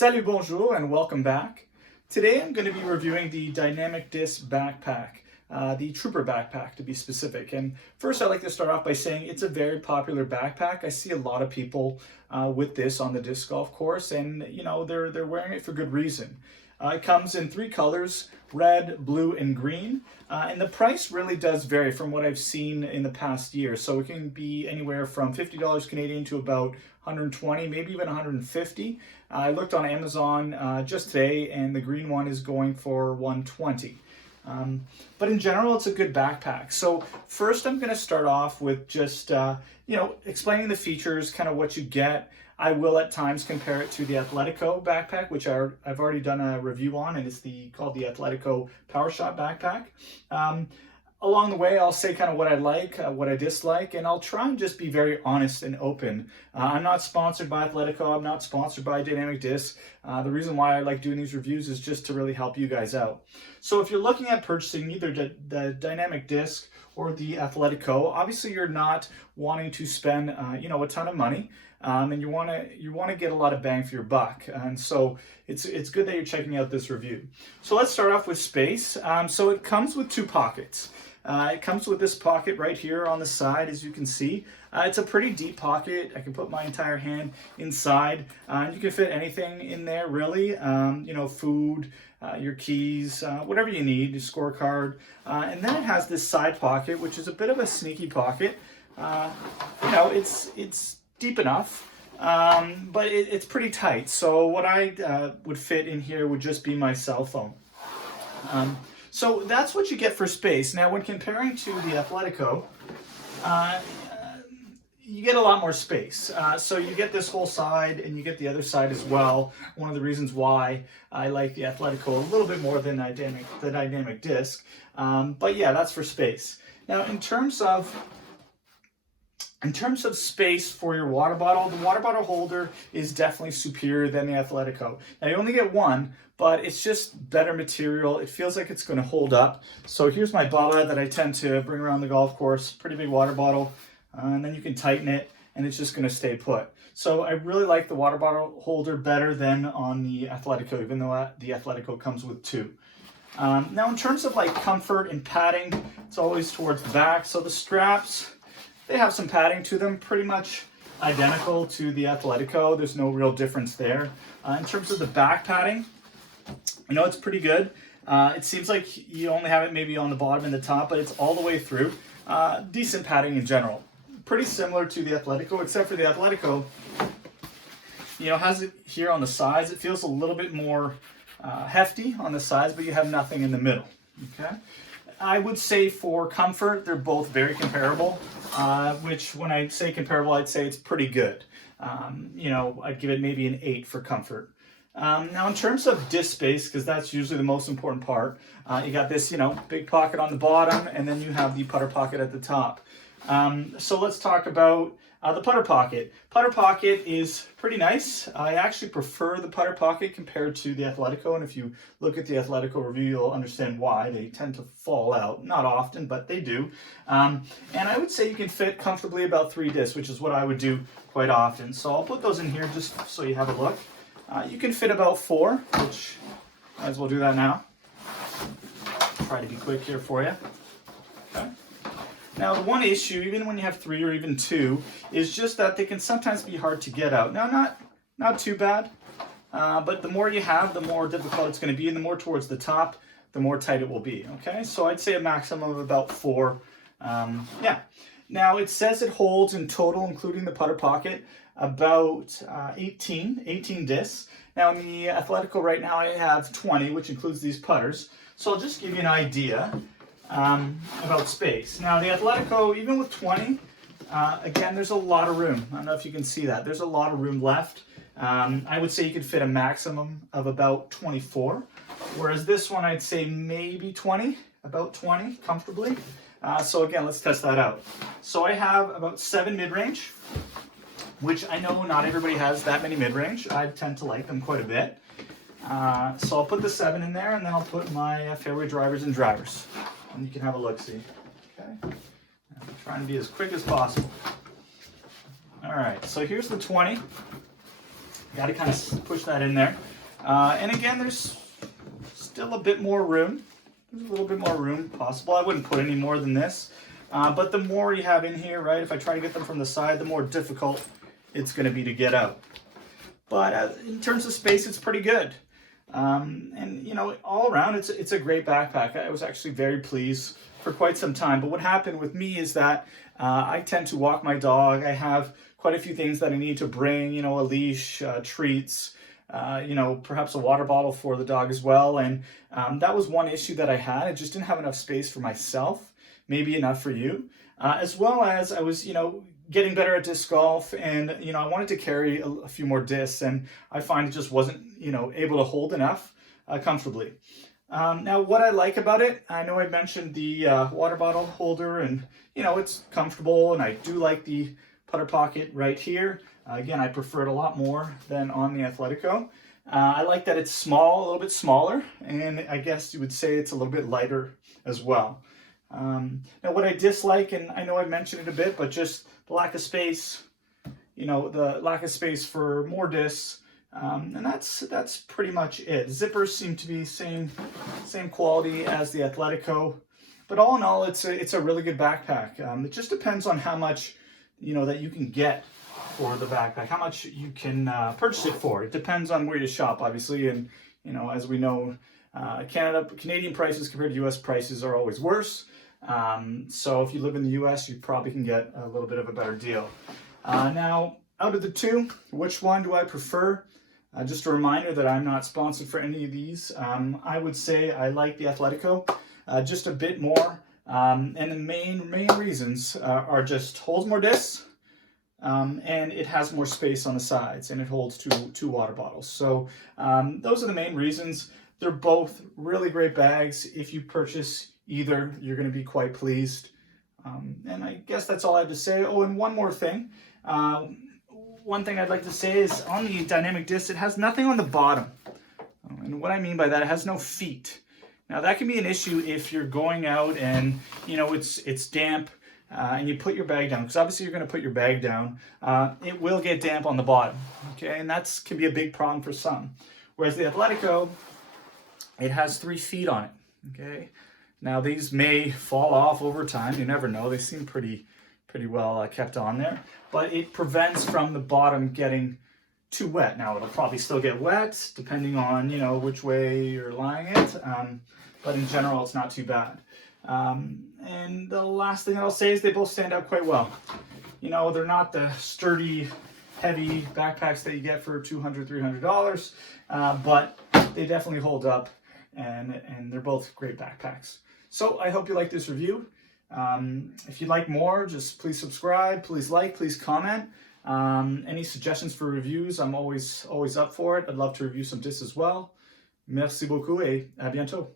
Salut, bonjour, and welcome back. Today I'm going to be reviewing the Dynamic Disc backpack, the Trooper backpack to be specific. And first I'd like to start off by saying it's a very popular backpack. I see a lot of people with this on the disc golf course, and you know they're wearing it for good reason. It comes in three colors: red, blue, and green. And the price really does vary from what I've seen in the past year. So it can be anywhere from $50 Canadian to about 120, maybe even 150. I looked on Amazon just today, and the green one is going for 120. But in general, it's a good backpack. So first, I'm going to start off with just explaining the features, kind of what you get. I will at times compare it to the Athletico backpack, which I've already done a review on, and it's called the Athletico Power Shot backpack. Along the way, I'll say kind of what I like, what I dislike, and I'll try and just be very honest and open. I'm not sponsored by Athletico. I'm not sponsored by Dynamic Disc. The reason why I like doing these reviews is just to really help you guys out. So if you're looking at purchasing either the Dynamic Disc or the Athletico, obviously you're not wanting to spend a ton of money. And you want to get a lot of bang for your buck, and so it's good that you're checking out this review. So let's start off with space. So it comes with two pockets. It comes with this pocket right here on the side, as you can see. It's a pretty deep pocket. I can put my entire hand inside, and you can fit anything in there, really. Food, your keys, whatever you need, your scorecard. And then it has this side pocket, which is a bit of a sneaky pocket. It's deep enough, but it's pretty tight. So what I would fit in here would just be my cell phone. So that's what you get for space. Now, when comparing to the Athletico, you get a lot more space. So you get this whole side, and you get the other side as well. One of the reasons why I like the Athletico a little bit more than the Dynamic Disc. But yeah, that's for space. Now, in terms of space for your water bottle, the water bottle holder is definitely superior than the Athletico. Now, you only get one, but it's just better material. It feels like it's going to hold up. So here's my Baba that I tend to bring around the golf course. Pretty big water bottle. And then you can tighten it, and it's just going to stay put. So I really like the water bottle holder better than on the Athletico, even though the Athletico comes with two. Now, in terms of like comfort and padding, it's always towards the back. So the straps, they have some padding to them, pretty much identical to the Athletico. There's no real difference there. In terms of the back padding, it's pretty good. It seems like you only have it maybe on the bottom and the top, but it's all the way through. Decent padding in general. Pretty similar to the Athletico, except for the Athletico, has it here on the sides. It feels a little bit more hefty on the sides, but you have nothing in the middle. Okay. I would say for comfort, they're both very comparable, which when I say comparable, I'd say it's pretty good. I'd give it maybe an 8 for comfort. Now, in terms of disc space, because that's usually the most important part, you got this, big pocket on the bottom, and then you have the putter pocket at the top. So let's talk about the putter pocket. Putter pocket is pretty nice. I actually prefer the putter pocket compared to the Athletico, and if you look at the Athletico review, you'll understand why. They tend to fall out. Not often, but they do. And I would say you can fit comfortably about 3 discs, which is what I would do quite often. So I'll put those in here just so you have a look. You can fit about 4, which might as well do that now. Try to be quick here for you. Okay. Now, the one issue, even when you have 3 or even 2, is just that they can sometimes be hard to get out. Now, not too bad, but the more you have, the more difficult it's going to be, and the more towards the top, the more tight it will be. Okay, so I'd say a maximum of about 4. Now, it says it holds in total, including the putter pocket, about 18 discs. Now, in the Athletico right now, I have 20, which includes these putters. So I'll just give you an idea about space. Now, the Athletico, even with 20, again, there's a lot of room. I don't know if you can see that. There's a lot of room left. I would say you could fit a maximum of about 24, whereas this one, I'd say maybe 20, about 20 comfortably. So again, let's test that out. So I have about 7 mid-range, which I know not everybody has that many mid-range. I tend to like them quite a bit. So I'll put the 7 in there, and then I'll put my fairway drivers and drivers. And you can have a look-see. Okay. I'm trying to be as quick as possible. All right, so here's the 20. Got to kind of push that in there. And again, there's still a bit more room. There's a little bit more room possible. I wouldn't put any more than this. But the more you have in here, right, if I try to get them from the side, the more difficult it's going to be to get out. But in terms of space, it's pretty good. And, you know, all around, it's a great backpack. I was actually very pleased for quite some time. But what happened with me is that I tend to walk my dog. I have quite a few things that I need to bring, you know, a leash, treats, you know, perhaps a water bottle for the dog as well. And that was one issue that I had. I just didn't have enough space for myself, maybe enough for you, as well as I was, you know, getting better at disc golf, and, you know, I wanted to carry a few more discs, and I find it just wasn't, you know, able to hold enough comfortably. Now, what I like about it, I know I mentioned the water bottle holder, and, you know, it's comfortable, and I do like the putter pocket right here. Again, I prefer it a lot more than on the Athletico. I like that it's small, a little bit smaller, and I guess you would say it's a little bit lighter as well. Now, what I dislike, and I know I mentioned it a bit, but just the lack of space, you know, the lack of space for more discs, and that's pretty much it. Zippers seem to be same quality as the Athletico, but all in all, it's a really good backpack. It just depends on how much, you know, that you can get for the backpack, how much you can purchase it for. It depends on where you shop, obviously, and, you know, as we know, Canadian prices compared to US prices are always worse. So if you live in the US, you probably can get a little bit of a better deal. Now, out of the two, which one do I prefer? Just a reminder that I'm not sponsored for any of these. I would say I like the Athletico just a bit more. And the main reasons are just holds more discs, and it has more space on the sides, and it holds two water bottles. So those are the main reasons. They're both really great bags. If you purchase either, you're going to be quite pleased. And I guess that's all I have to say. Oh, and one more thing. One thing I'd like to say is on the dynamic disc, it has nothing on the bottom. And what I mean by that, it has no feet. Now, that can be an issue if you're going out and, you know, it's damp and you put your bag down, because obviously you're going to put your bag down. It will get damp on the bottom, okay? And that can be a big problem for some. Whereas the Athletico, it has 3 feet on it, okay? Now, these may fall off over time. You never know. They seem pretty well kept on there. But it prevents from the bottom getting too wet. Now, it'll probably still get wet, depending on, you know, which way you're lying it. But in general, it's not too bad. And the last thing I'll say is they both stand out quite well. You know, they're not the sturdy, heavy backpacks that you get for $200, $300, but they definitely hold up, and they're both great backpacks. So I hope you like this review. If you'd like more, just please subscribe, please like, please comment. Any suggestions for reviews, I'm always up for it. I'd love to review some discs as well. Merci beaucoup et à bientôt.